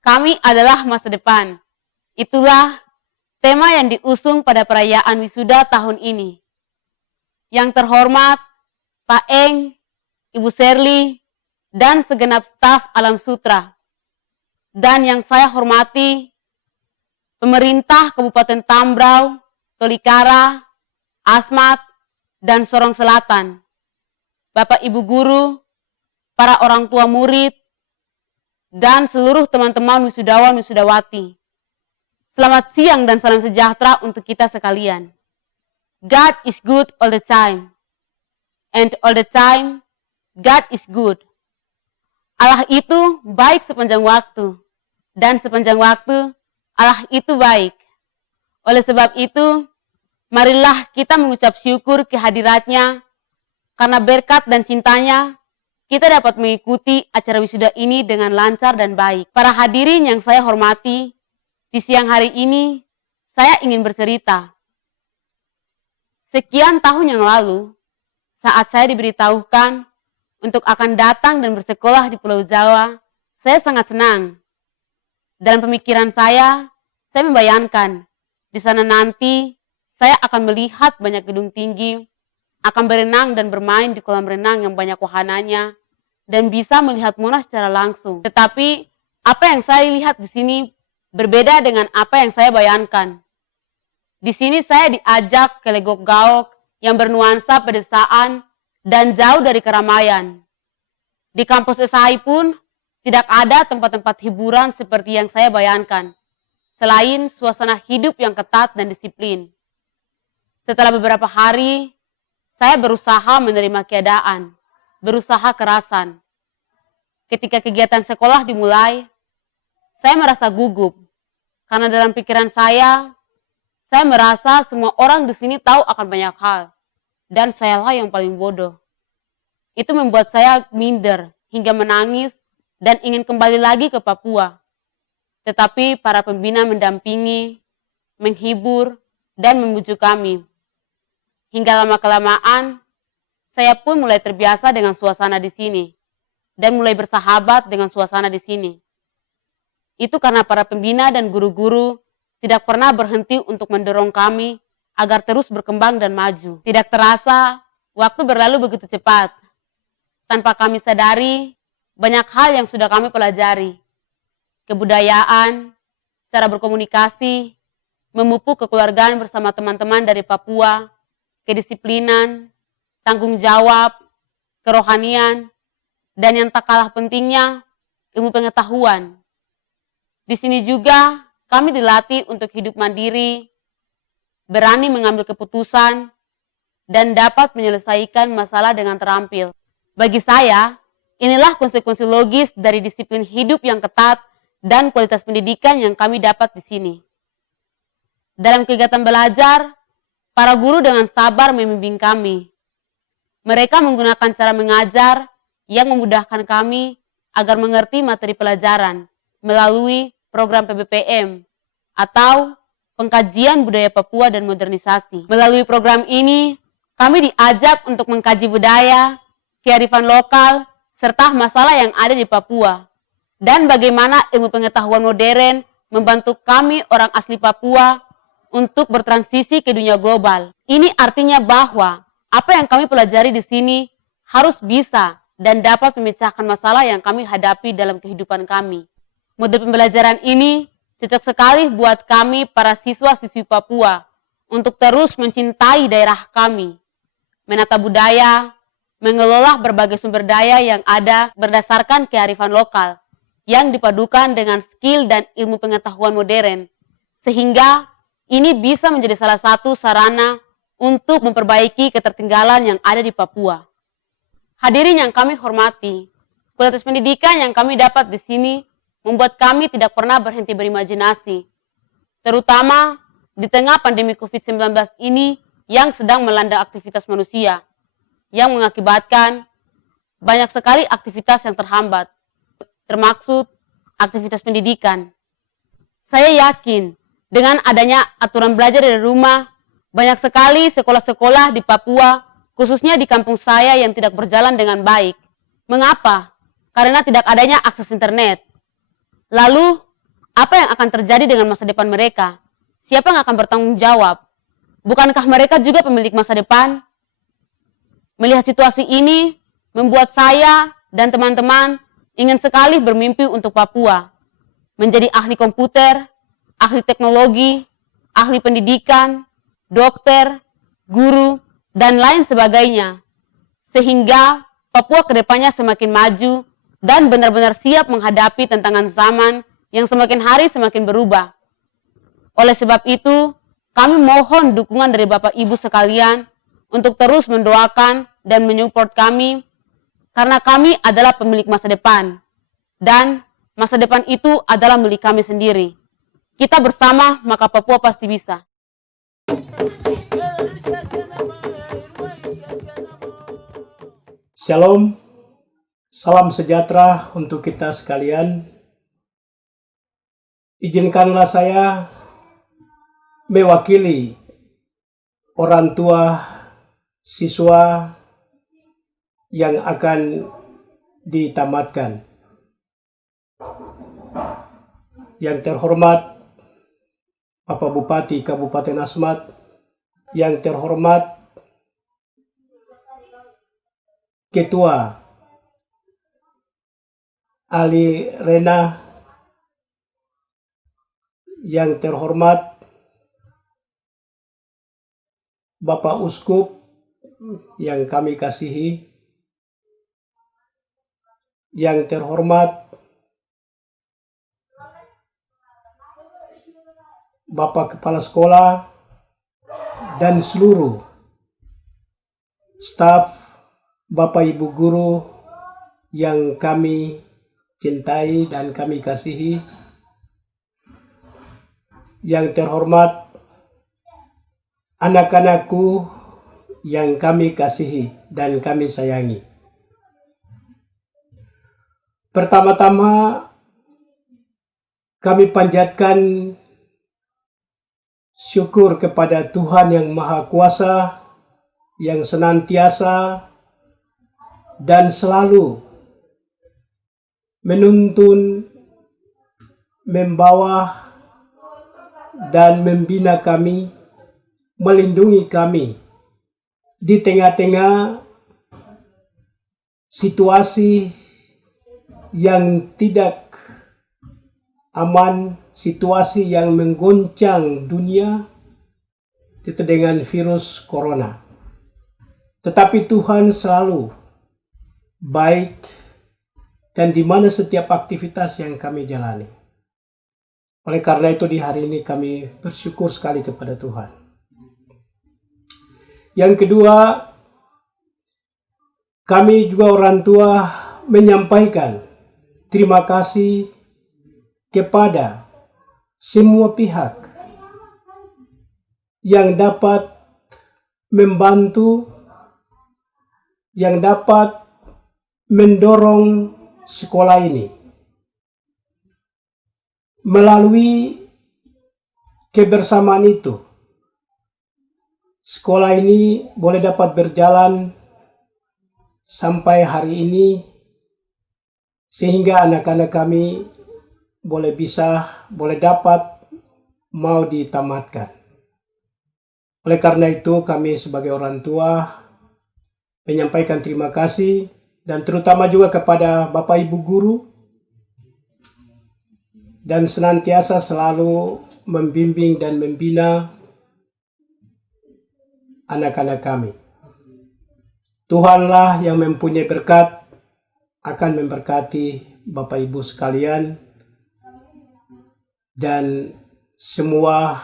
Kami adalah masa depan. Itulah tema yang diusung pada perayaan wisuda tahun ini. Yang terhormat, Pak Eng, Ibu Sherly, dan segenap staf Alam Sutra. Dan yang saya hormati, pemerintah Kabupaten Tambrau, Tolikara, Asmat, dan Sorong Selatan. Bapak Ibu Guru, para orang tua murid, dan seluruh teman-teman wisudawan-wisudawati. Selamat siang dan salam sejahtera untuk kita sekalian. God is good all the time. And all the time, God is good. Allah itu baik sepanjang waktu. Dan sepanjang waktu, Allah itu baik. Oleh sebab itu, marilah kita mengucap syukur kehadiratnya. Karena berkat dan cintanya, kita dapat mengikuti acara wisuda ini dengan lancar dan baik. Para hadirin yang saya hormati, di siang hari ini, saya ingin bercerita. Sekian tahun yang lalu, saat saya diberitahukan untuk akan datang dan bersekolah di Pulau Jawa, saya sangat senang. Dalam pemikiran saya membayangkan di sana nanti saya akan melihat banyak gedung tinggi, akan berenang dan bermain di kolam renang yang banyak wahananya, dan bisa melihat Monas secara langsung. Tetapi apa yang saya lihat di sini berbeda dengan apa yang saya bayangkan. Di sini saya diajak ke legok-gaok yang bernuansa pedesaan dan jauh dari keramaian. Di kampus SHI pun tidak ada tempat-tempat hiburan seperti yang saya bayangkan, selain suasana hidup yang ketat dan disiplin. Setelah beberapa hari, saya berusaha menerima keadaan, berusaha kerasan. Ketika kegiatan sekolah dimulai, saya merasa gugup, karena dalam pikiran saya merasa semua orang di sini tahu akan banyak hal, dan sayalah yang paling bodoh. Itu membuat saya minder hingga menangis dan ingin kembali lagi ke Papua. Tetapi para pembina mendampingi, menghibur, dan membujuk kami. Hingga lama-kelamaan, saya pun mulai terbiasa dengan suasana di sini, dan mulai bersahabat dengan suasana di sini. Itu karena para pembina dan guru-guru tidak pernah berhenti untuk mendorong kami agar terus berkembang dan maju. Tidak terasa, waktu berlalu begitu cepat. Tanpa kami sadari, banyak hal yang sudah kami pelajari. Kebudayaan, cara berkomunikasi, memupuk kekeluargaan bersama teman-teman dari Papua, kedisiplinan, tanggung jawab, kerohanian, dan yang tak kalah pentingnya, ilmu pengetahuan. Di sini juga kami dilatih untuk hidup mandiri, berani mengambil keputusan, dan dapat menyelesaikan masalah dengan terampil. Bagi saya, inilah konsekuensi logis dari disiplin hidup yang ketat dan kualitas pendidikan yang kami dapat di sini. Dalam kegiatan belajar, para guru dengan sabar membimbing kami. Mereka menggunakan cara mengajar yang memudahkan kami agar mengerti materi pelajaran melalui program PBPM atau Pengkajian Budaya Papua dan Modernisasi. Melalui program ini, kami diajak untuk mengkaji budaya, kearifan lokal, serta masalah yang ada di Papua. Dan bagaimana ilmu pengetahuan modern membantu kami orang asli Papua untuk bertransisi ke dunia global. Ini artinya bahwa apa yang kami pelajari di sini harus bisa dan dapat memecahkan masalah yang kami hadapi dalam kehidupan kami. Model pembelajaran ini cocok sekali buat kami para siswa-siswi Papua untuk terus mencintai daerah kami, menata budaya, mengelola berbagai sumber daya yang ada berdasarkan kearifan lokal yang dipadukan dengan skill dan ilmu pengetahuan modern, sehingga ini bisa menjadi salah satu sarana untuk memperbaiki ketertinggalan yang ada di Papua. Hadirin yang kami hormati, kualitas pendidikan yang kami dapat di sini membuat kami tidak pernah berhenti berimajinasi, terutama di tengah pandemi COVID-19 ini yang sedang melanda aktivitas manusia, yang mengakibatkan banyak sekali aktivitas yang terhambat, termaksud aktivitas pendidikan. Saya yakin dengan adanya aturan belajar dari rumah, banyak sekali sekolah-sekolah di Papua, khususnya di kampung saya yang tidak berjalan dengan baik. Mengapa? karena tidak adanya akses internet. Lalu, apa yang akan terjadi dengan masa depan mereka? Siapa yang akan bertanggung jawab? Bukankah mereka juga pemilik masa depan? Melihat situasi ini, membuat saya dan teman-teman ingin sekali bermimpi untuk Papua. Menjadi ahli komputer, ahli teknologi, ahli pendidikan, dokter, guru, dan lain sebagainya. Sehingga Papua kedepannya semakin maju dan benar-benar siap menghadapi tantangan zaman yang semakin hari semakin berubah. Oleh sebab itu, kami mohon dukungan dari Bapak Ibu sekalian untuk terus mendoakan dan menyupport kami, karena kami adalah pemilik masa depan. Dan masa depan itu adalah milik kami sendiri. Kita bersama, maka Papua pasti bisa. Shalom, salam sejahtera untuk kita sekalian. Izinkanlah saya mewakili orang tua siswa yang akan ditamatkan. Yang terhormat Bapak Bupati Kabupaten Asmat, yang terhormat Ketua Ali Rena, yang terhormat Bapak Uskup yang kami kasihi, yang terhormat Bapak Kepala Sekolah dan seluruh staf, Bapak Ibu Guru yang kami cintai dan kami kasihi, yang terhormat anak-anakku yang kami kasihi dan kami sayangi. Pertama-tama kami panjatkan syukur kepada Tuhan yang Maha Kuasa, yang senantiasa dan selalu menuntun, membawa, dan membina kami, melindungi kami di tengah-tengah situasi yang tidak aman, situasi yang menggoncang dunia, itu dengan virus corona. Tetapi Tuhan selalu baik dan di mana setiap aktivitas yang kami jalani. Oleh karena itu di hari ini kami bersyukur sekali kepada Tuhan. Yang kedua, kami juga orang tua menyampaikan terima kasih kepada semua pihak yang dapat membantu, yang dapat mendorong sekolah ini melalui kebersamaan itu. Sekolah ini boleh dapat berjalan sampai hari ini sehingga anak-anak kami boleh dapat mau ditamatkan. Oleh karena itu kami sebagai orang tua menyampaikan terima kasih dan terutama juga kepada Bapak Ibu Guru dan senantiasa selalu membimbing dan membina anak-anak kami. Tuhanlah yang mempunyai berkat akan memberkati Bapak Ibu sekalian dan semua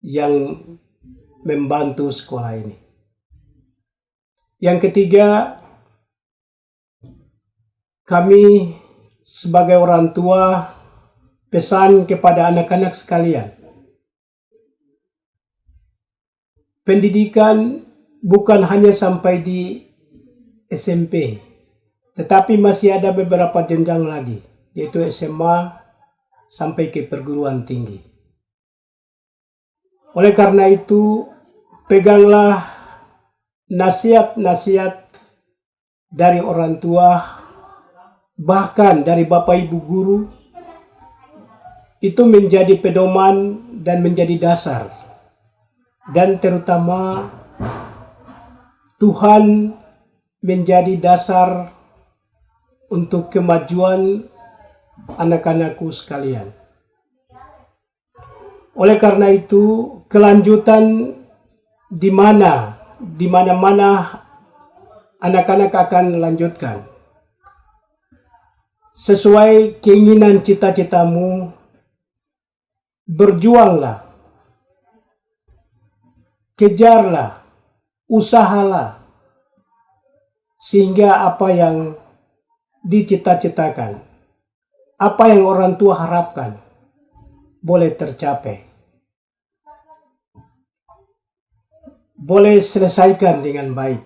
yang membantu sekolah ini. Yang ketiga, kami sebagai orang tua pesan kepada anak-anak sekalian. Pendidikan bukan hanya sampai di SMP, tetapi masih ada beberapa jenjang lagi, yaitu SMA sampai ke perguruan tinggi. Oleh karena itu, peganglah nasihat-nasihat dari orang tua bahkan dari Bapak Ibu guru, itu menjadi pedoman dan menjadi dasar. Dan terutama Tuhan menjadi dasar untuk kemajuan anak-anakku sekalian. Oleh karena itu, kelanjutan di mana-mana anak-anak akan lanjutkan. Sesuai keinginan cita-citamu, berjuanglah, kejarlah, usahalah, sehingga apa yang dicita-citakan, apa yang orang tua harapkan, boleh tercapai. Boleh selesaikan dengan baik.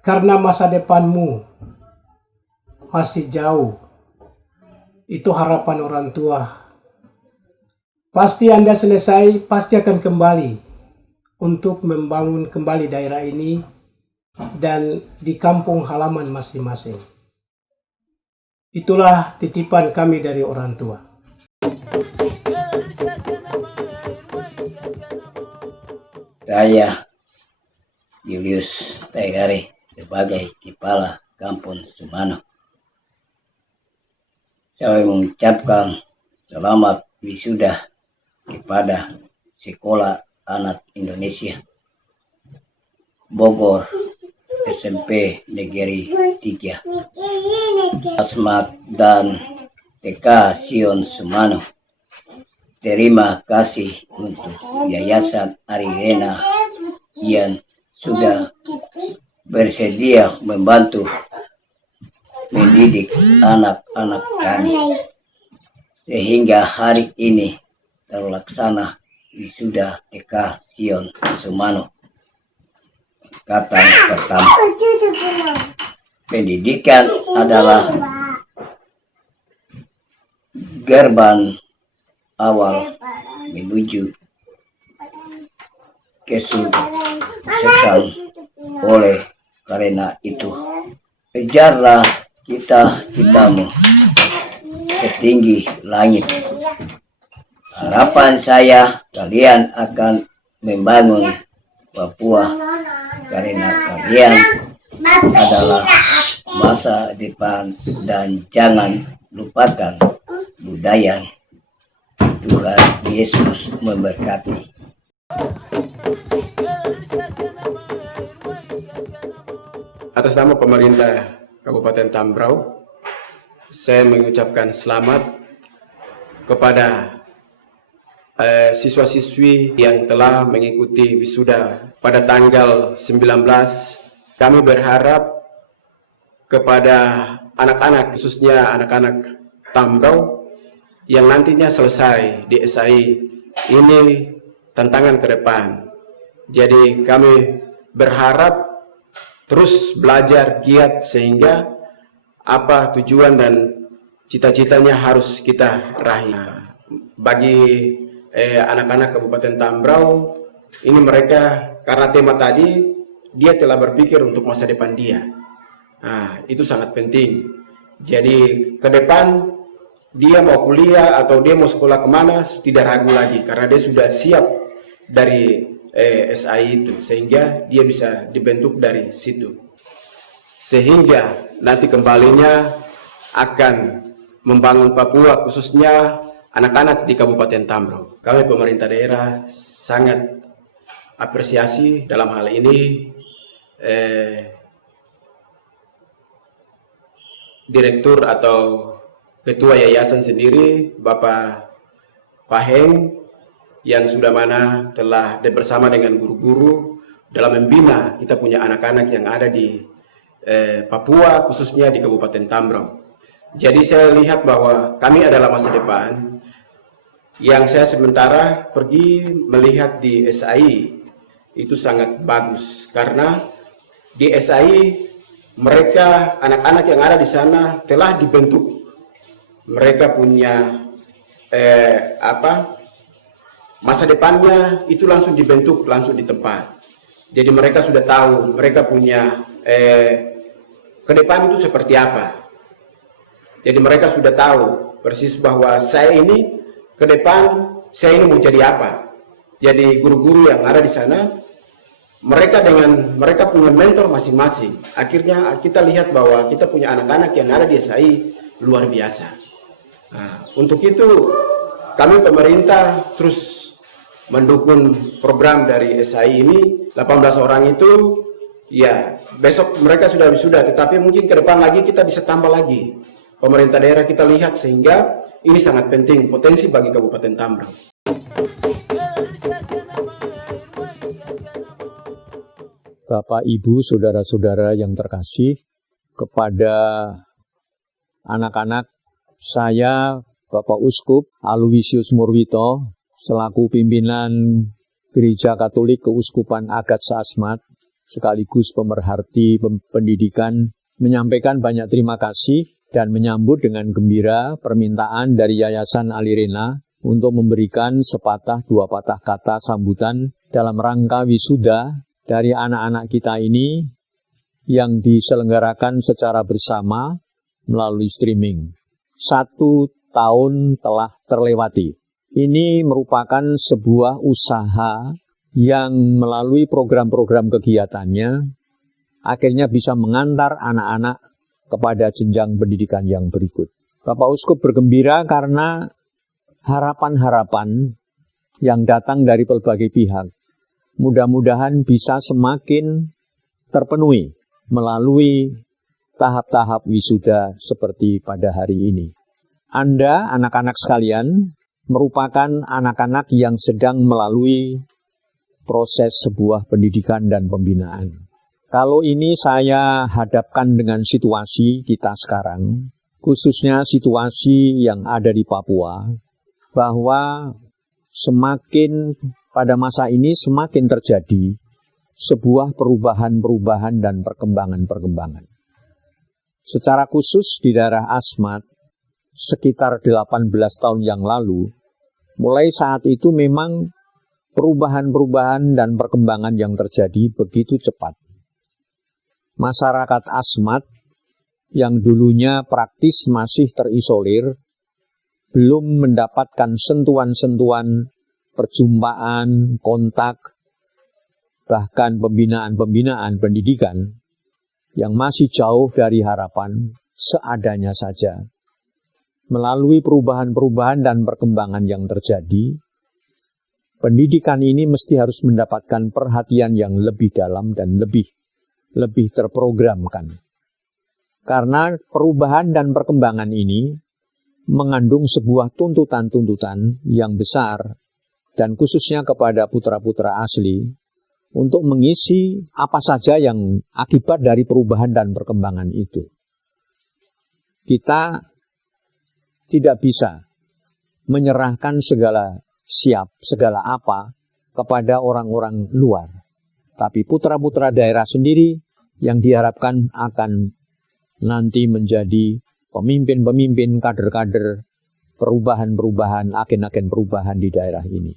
Karena masa depanmu masih jauh. Itu harapan orang tua. Pasti Anda selesai, pasti akan kembali untuk membangun kembali daerah ini dan di kampung halaman masing-masing. Itulah titipan kami dari orang tua. Saya Julius Taigari sebagai Kepala Kampung Sumano. Saya mengucapkan selamat wisuda kepada Sekolah Anak Indonesia Bogor SMP Negeri 3 Asmat dan TK Sion Sumano. Terima kasih untuk Yayasan Arirena yang sudah bersedia membantu mendidik anak-anak kami sehingga hari ini terlaksana wisuda TK Sion Sumano angkatan pertama. Pendidikan adalah gerbang awal menuju kesuksesan. Oleh karena itu, kejarlah cita-citamu setinggi langit. Harapan saya kalian akan membangun Papua karena kalian adalah masa depan dan jangan lupakan budaya. Tuhan Yesus memberkati. Atas nama pemerintah Kabupaten Tambrau, saya mengucapkan selamat kepada siswa-siswi yang telah mengikuti wisuda pada tanggal 19. Kami berharap kepada anak-anak, khususnya anak-anak Tambrau, yang nantinya selesai di SAI, ini tantangan ke depan. Jadi kami berharap terus belajar giat sehingga apa tujuan dan cita-citanya harus kita raih. Bagi anak-anak Kabupaten Tambrau, ini mereka karena tema tadi, dia telah berpikir untuk masa depan dia. Nah, itu sangat penting. Jadi ke depan dia mau kuliah atau dia mau sekolah kemana, tidak ragu lagi karena dia sudah siap dari SAI itu, sehingga dia bisa dibentuk dari situ, sehingga nanti kembalinya akan membangun Papua, khususnya anak-anak di Kabupaten Tambrau. Kami pemerintah daerah sangat apresiasi dalam hal ini direktur atau ketua yayasan sendiri, Bapak Paheng, yang sudah mana telah bersama dengan guru-guru dalam membina kita punya anak-anak yang ada di Papua, khususnya di Kabupaten Tambrau. Jadi saya lihat bahwa kami adalah masa depan. Yang saya sementara pergi melihat di SAI itu sangat bagus, karena di SAI mereka anak-anak yang ada di sana telah dibentuk. Mereka punya masa depannya itu langsung dibentuk, langsung di tempat. Jadi mereka sudah tahu, mereka punya ke depan itu seperti apa. Jadi mereka sudah tahu persis bahwa saya ini ke depan, saya ini mau jadi apa. Jadi guru-guru yang ada di sana, mereka punya mentor masing-masing. Akhirnya kita lihat bahwa kita punya anak-anak yang ada di SAI luar biasa. Nah, untuk itu kami pemerintah terus mendukung program dari SAI ini. 18 orang itu, ya besok mereka sudah wisuda, tetapi mungkin ke depan lagi kita bisa tambah lagi. Pemerintah daerah kita lihat sehingga ini sangat penting potensi bagi Kabupaten Tambrauw. Bapak, Ibu, saudara-saudara yang terkasih, kepada anak-anak saya, Bapak Uskup Aloysius Murwito, selaku pimpinan Gereja Katolik Keuskupan Agats Asmat, sekaligus pemerhati pendidikan, menyampaikan banyak terima kasih dan menyambut dengan gembira permintaan dari Yayasan Alirena untuk memberikan sepatah dua patah kata sambutan dalam rangka wisuda dari anak-anak kita ini yang diselenggarakan secara bersama melalui streaming. 1 tahun telah terlewati. Ini merupakan sebuah usaha yang melalui program-program kegiatannya akhirnya bisa mengantar anak-anak kepada jenjang pendidikan yang berikut. Bapak Uskup bergembira karena harapan-harapan yang datang dari berbagai pihak mudah-mudahan bisa semakin terpenuhi melalui tahap-tahap wisuda seperti pada hari ini. Anda, anak-anak sekalian, merupakan anak-anak yang sedang melalui proses sebuah pendidikan dan pembinaan. Kalau ini saya hadapkan dengan situasi kita sekarang, khususnya situasi yang ada di Papua, bahwa semakin pada masa ini semakin terjadi sebuah perubahan-perubahan dan perkembangan-perkembangan. Secara khusus di daerah Asmat, sekitar 18 tahun yang lalu, mulai saat itu memang perubahan-perubahan dan perkembangan yang terjadi begitu cepat. Masyarakat Asmat yang dulunya praktis masih terisolir, belum mendapatkan sentuhan-sentuhan perjumpaan, kontak, bahkan pembinaan-pembinaan pendidikan yang masih jauh dari harapan, seadanya saja. Melalui perubahan-perubahan dan perkembangan yang terjadi, pendidikan ini mesti harus mendapatkan perhatian yang lebih dalam dan lebih terprogramkan. Karena perubahan dan perkembangan ini mengandung sebuah tuntutan-tuntutan yang besar dan khususnya kepada putra-putra asli untuk mengisi apa saja yang akibat dari perubahan dan perkembangan itu. Kita tidak bisa menyerahkan segala apa kepada orang-orang luar. Tapi putra-putra daerah sendiri yang diharapkan akan nanti menjadi pemimpin-pemimpin, kader-kader perubahan-perubahan, agen-agen perubahan di daerah ini.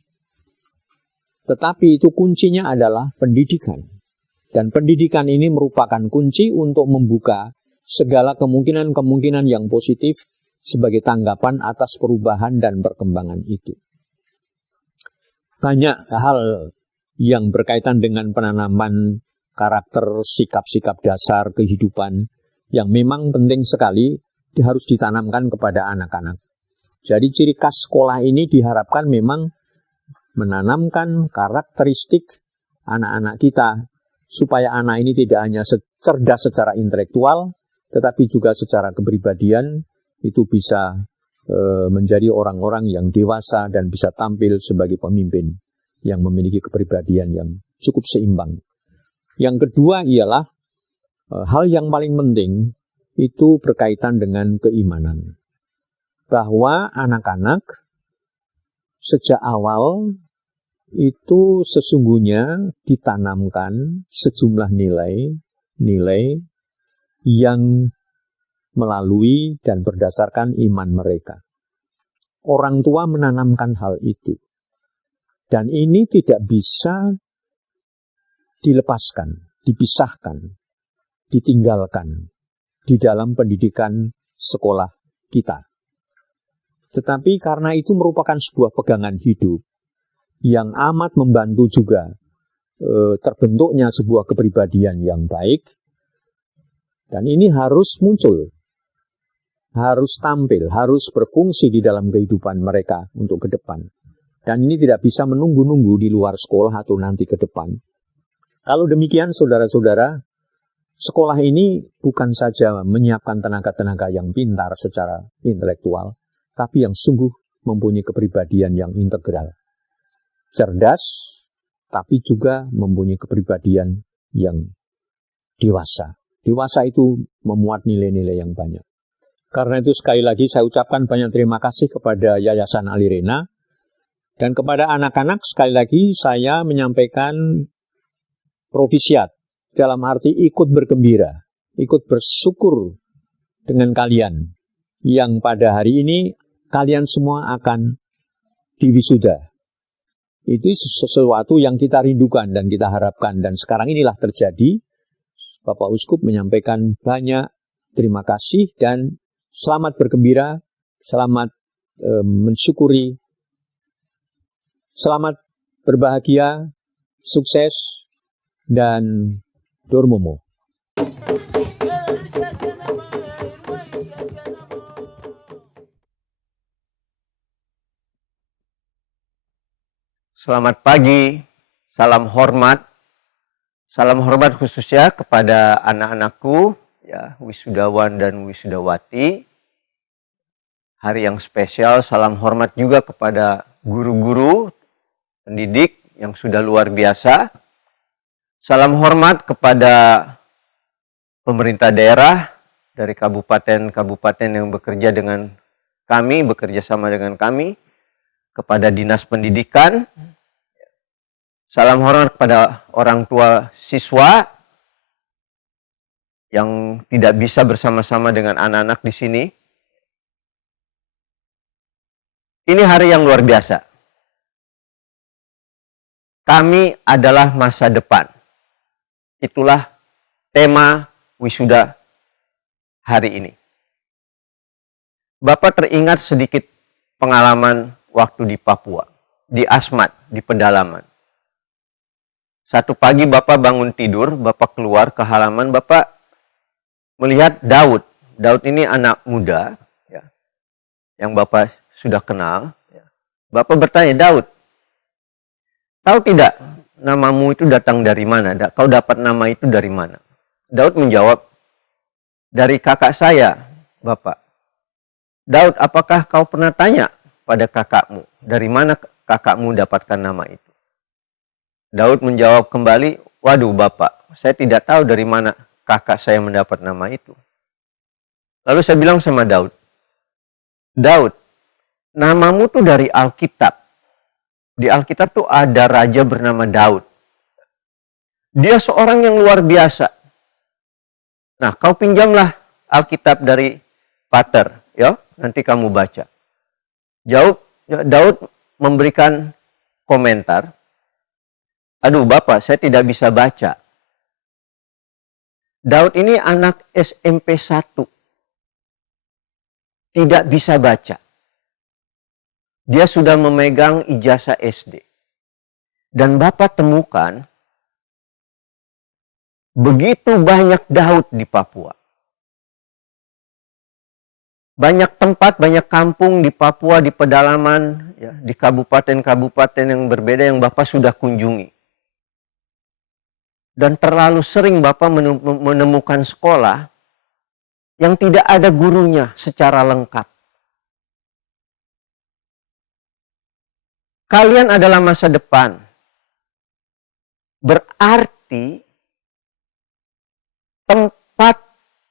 Tetapi itu kuncinya adalah pendidikan. Dan pendidikan ini merupakan kunci untuk membuka segala kemungkinan-kemungkinan yang positif sebagai tanggapan atas perubahan dan perkembangan itu. Banyak hal yang berkaitan dengan penanaman karakter, sikap-sikap dasar kehidupan yang memang penting sekali harus ditanamkan kepada anak-anak. Jadi ciri khas sekolah ini diharapkan memang menanamkan karakteristik anak-anak kita supaya anak ini tidak hanya cerdas secara intelektual tetapi juga secara kepribadian itu bisa menjadi orang-orang yang dewasa dan bisa tampil sebagai pemimpin yang memiliki kepribadian yang cukup seimbang. Yang kedua ialah hal yang paling penting itu berkaitan dengan keimanan. Bahwa anak-anak sejak awal itu sesungguhnya ditanamkan sejumlah nilai yang melalui dan berdasarkan iman mereka. Orang tua menanamkan hal itu. Dan ini tidak bisa dilepaskan, dipisahkan, ditinggalkan di dalam pendidikan sekolah kita. Tetapi karena itu merupakan sebuah pegangan hidup yang amat membantu juga terbentuknya sebuah kepribadian yang baik, dan ini harus muncul, harus tampil, harus berfungsi di dalam kehidupan mereka untuk ke depan. Dan ini tidak bisa menunggu-nunggu di luar sekolah atau nanti ke depan. Kalau demikian, saudara-saudara, sekolah ini bukan saja menyiapkan tenaga-tenaga yang pintar secara intelektual, tapi yang sungguh mempunyai kepribadian yang integral. Cerdas, tapi juga mempunyai kepribadian yang dewasa. Dewasa itu memuat nilai-nilai yang banyak. Karena itu sekali lagi saya ucapkan banyak terima kasih kepada Yayasan Alirena. Dan kepada anak-anak sekali lagi saya menyampaikan profisiat. Dalam arti ikut bergembira, ikut bersyukur dengan kalian. Yang pada hari ini kalian semua akan diwisuda. Itu sesuatu yang kita rindukan dan kita harapkan. Dan sekarang inilah terjadi. Bapak Uskup menyampaikan banyak terima kasih dan selamat bergembira, selamat mensyukuri, selamat berbahagia, sukses, dan Dormomo. Selamat pagi, salam hormat khususnya kepada anak-anakku, ya, wisudawan dan wisudawati. Hari yang spesial, salam hormat juga kepada guru-guru, pendidik yang sudah luar biasa. Salam hormat kepada pemerintah daerah dari kabupaten-kabupaten yang bekerja sama dengan kami, kepada dinas pendidikan. Salam hormat kepada orang tua siswa yang tidak bisa bersama-sama dengan anak-anak di sini. Ini hari yang luar biasa. Kami adalah masa depan. Itulah tema wisuda hari ini. Bapak teringat sedikit pengalaman waktu di Papua, di Asmat, di pedalaman. Satu pagi Bapak bangun tidur, Bapak keluar ke halaman, Bapak melihat Daud. Daud ini anak muda, ya, yang Bapak sudah kenal. Ya. Bapak bertanya, Daud, tahu tidak namamu itu datang dari mana? Kau dapat nama itu dari mana? Daud menjawab, dari kakak saya, Bapak. Daud, apakah kau pernah tanya pada kakakmu, dari mana kakakmu dapatkan nama itu? Daud menjawab kembali, waduh Bapak, saya tidak tahu dari mana kakak saya mendapat nama itu. Lalu saya bilang sama Daud, Daud, namamu tuh dari Alkitab. Di Alkitab tuh ada raja bernama Daud. Dia seorang yang luar biasa. Nah, kau pinjamlah Alkitab dari Pater, ya, nanti kamu baca. Daud memberikan komentar, aduh Bapak, saya tidak bisa baca. Daud ini anak SMP 1. Tidak bisa baca. Dia sudah memegang ijazah SD. Dan Bapak temukan begitu banyak Daud di Papua. Banyak tempat, banyak kampung di Papua, di pedalaman, ya, di kabupaten-kabupaten yang berbeda yang Bapak sudah kunjungi. Dan terlalu sering Bapak menemukan sekolah yang tidak ada gurunya secara lengkap. Kalian adalah masa depan. Berarti tempat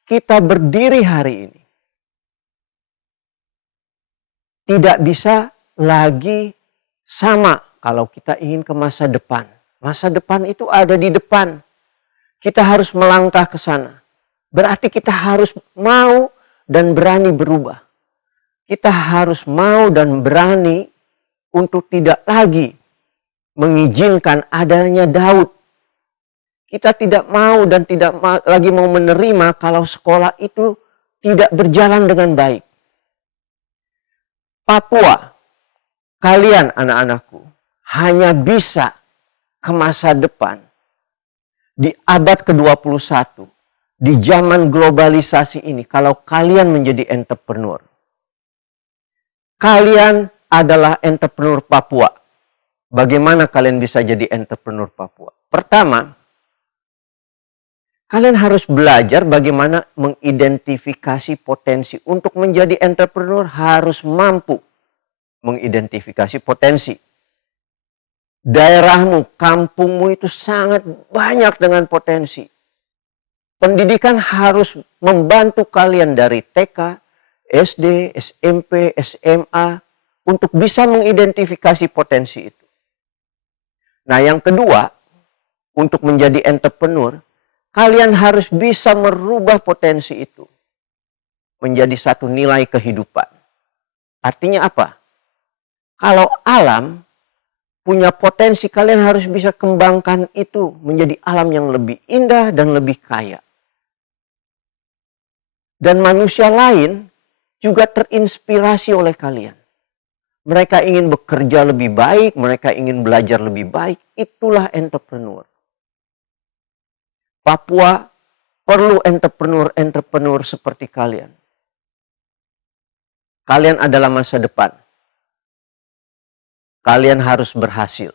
kita berdiri hari ini tidak bisa lagi sama kalau kita ingin ke masa depan. Masa depan itu ada di depan. Kita harus melangkah ke sana. Berarti kita harus mau dan berani berubah. Kita harus mau dan berani untuk tidak lagi mengizinkan adanya Daud. Kita tidak mau dan tidak lagi mau menerima kalau sekolah itu tidak berjalan dengan baik. Papua, kalian anak-anakku, hanya bisa ke masa depan di abad ke-21, di zaman globalisasi ini, kalau kalian menjadi entrepreneur. Kalian adalah entrepreneur Papua. Bagaimana kalian bisa jadi entrepreneur Papua? Pertama, kalian harus belajar bagaimana mengidentifikasi potensi. Untuk menjadi entrepreneur harus mampu mengidentifikasi potensi. Daerahmu, kampungmu itu sangat banyak dengan potensi. Pendidikan harus membantu kalian dari TK, SD, SMP, SMA untuk bisa mengidentifikasi potensi itu. Nah, yang kedua, untuk menjadi entrepreneur, kalian harus bisa merubah potensi itu menjadi satu nilai kehidupan. Artinya apa? Kalau alam punya potensi, kalian harus bisa kembangkan itu menjadi alam yang lebih indah dan lebih kaya. Dan manusia lain juga terinspirasi oleh kalian. Mereka ingin bekerja lebih baik, mereka ingin belajar lebih baik. Itulah entrepreneur. Papua perlu entrepreneur seperti kalian. Kalian adalah masa depan. Kalian harus berhasil.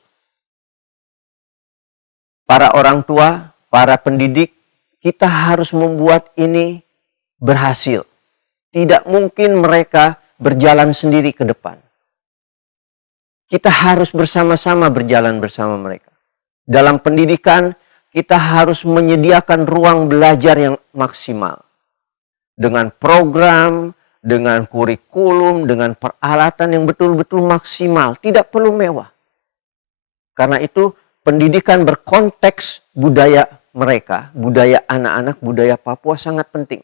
Para orang tua, para pendidik, kita harus membuat ini berhasil. Tidak mungkin mereka berjalan sendiri ke depan. Kita harus bersama-sama berjalan bersama mereka. Dalam pendidikan, kita harus menyediakan ruang belajar yang maksimal. Dengan program, dengan kurikulum, dengan peralatan yang betul-betul maksimal. Tidak perlu mewah. Karena itu, pendidikan berkonteks budaya mereka, budaya anak-anak, budaya Papua sangat penting.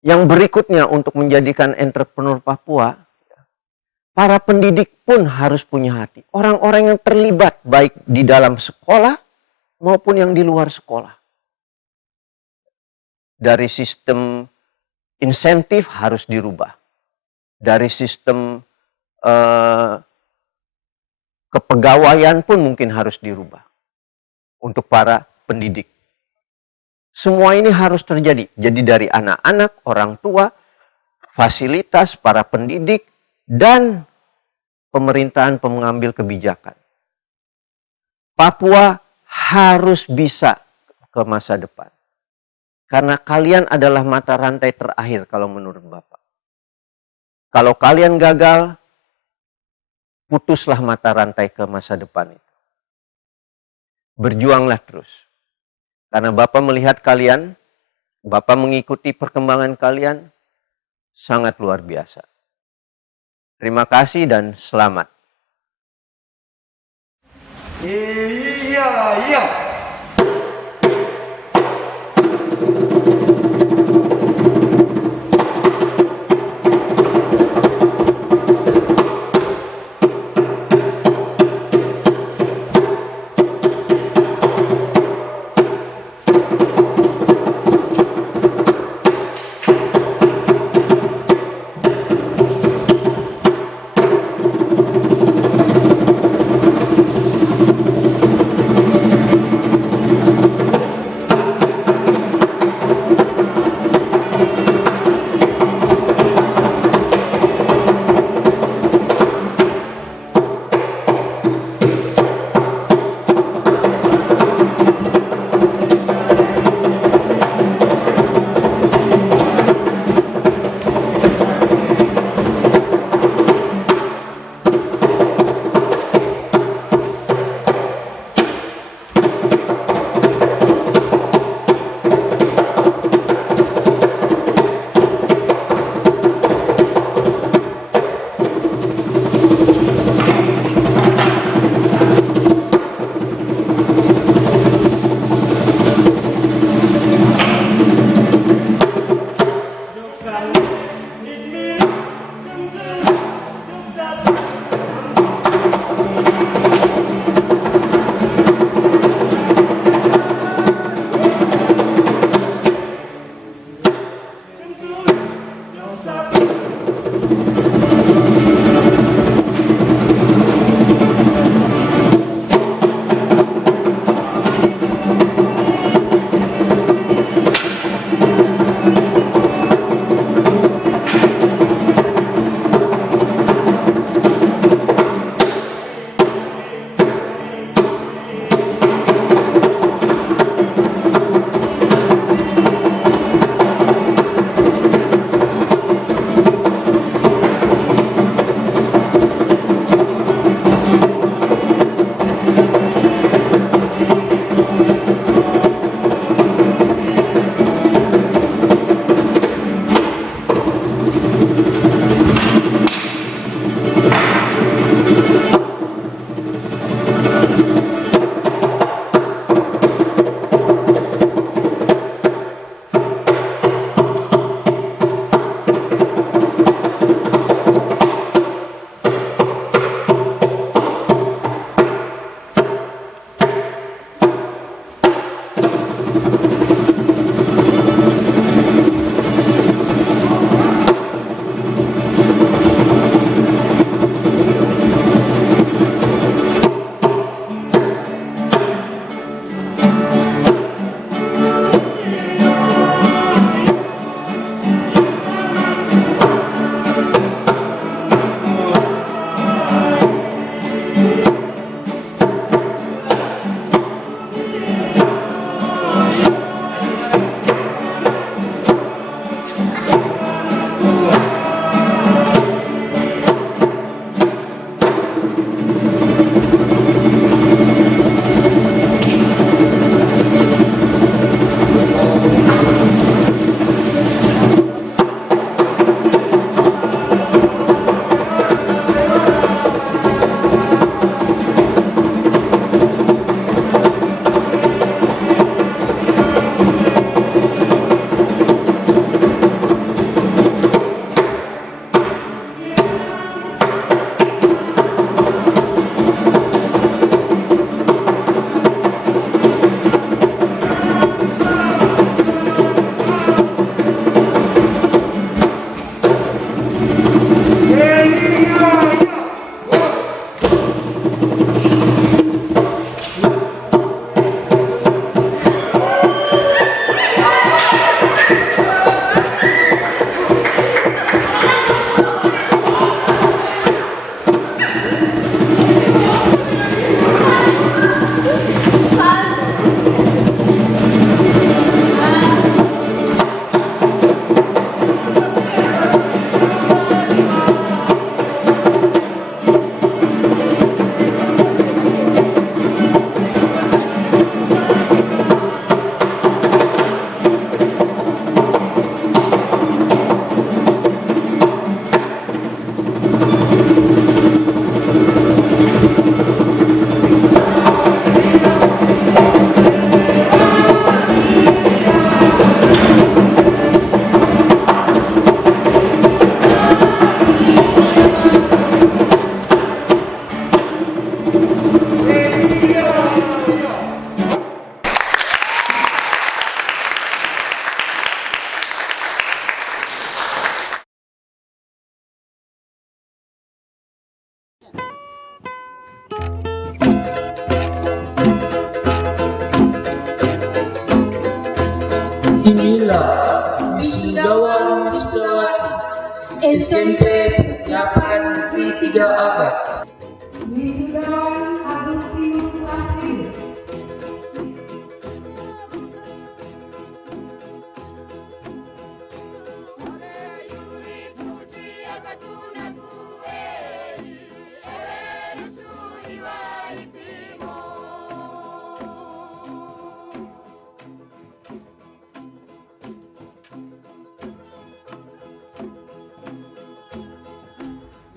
Yang berikutnya untuk menjadikan entrepreneur Papua, para pendidik pun harus punya hati. Orang-orang yang terlibat baik di dalam sekolah maupun yang di luar sekolah. Dari sistem insentif harus dirubah. Dari sistem kepegawaian pun mungkin harus dirubah. Untuk para pendidik. Semua ini harus terjadi. Jadi dari anak-anak, orang tua, fasilitas, para pendidik, dan pemerintahan pengambil kebijakan. Papua harus bisa ke masa depan. Karena kalian adalah mata rantai terakhir kalau menurut Bapak. Kalau kalian gagal, putuslah mata rantai ke masa depan itu. Berjuanglah terus. Karena Bapak melihat kalian, Bapak mengikuti perkembangan kalian, sangat luar biasa. Terima kasih dan selamat. Iya.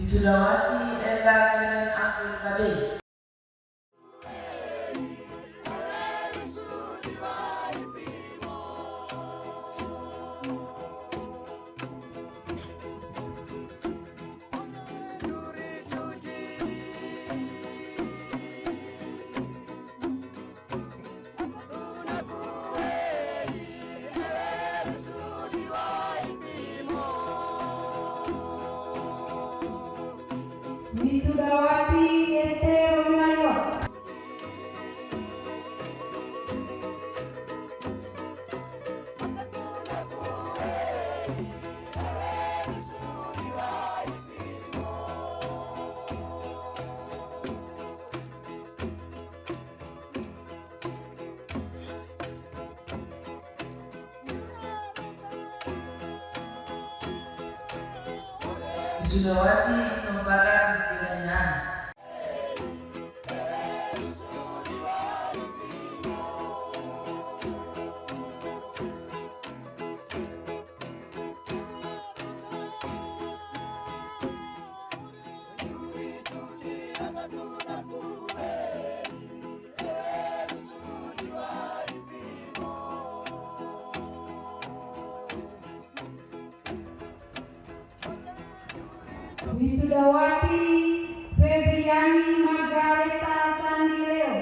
Wisudawati Ella Karen Abdul Kadir. Wisudawati Esther Romayor. Wisudawati Novara Kristina. Wisudawati Febriani Margareta Sandileo.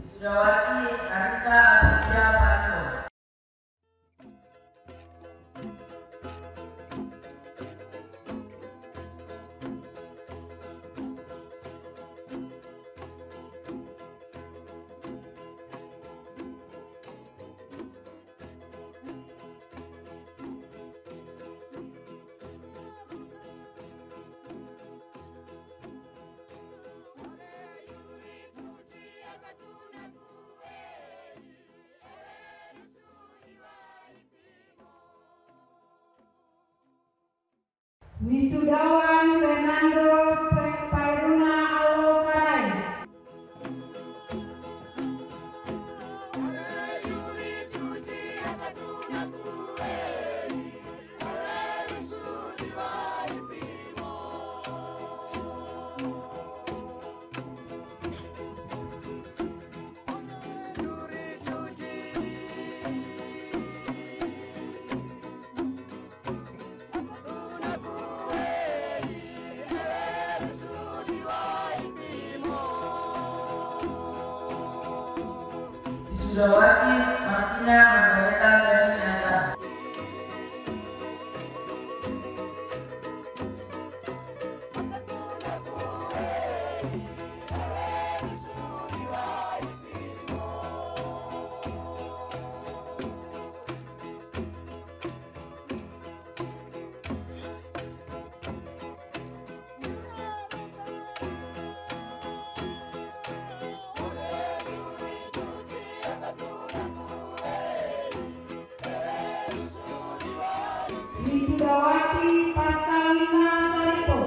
Wisudawati Arisa Aditya Pando. Wisudawan Fernando Pairuna Alokarai. Wisudawati Martina Margareta Daniata. Wisudawati Pascalina Saripo.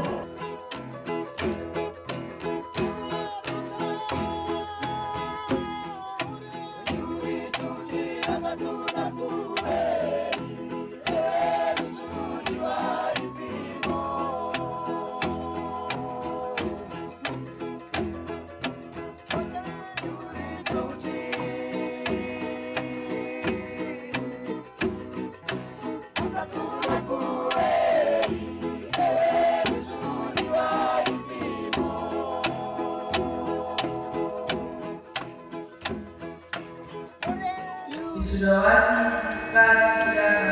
Wisudawati Siska Siska.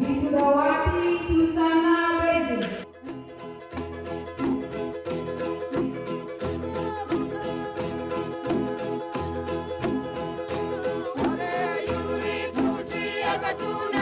Wisudawati Susana Beju. Yuri Tuji Agatuna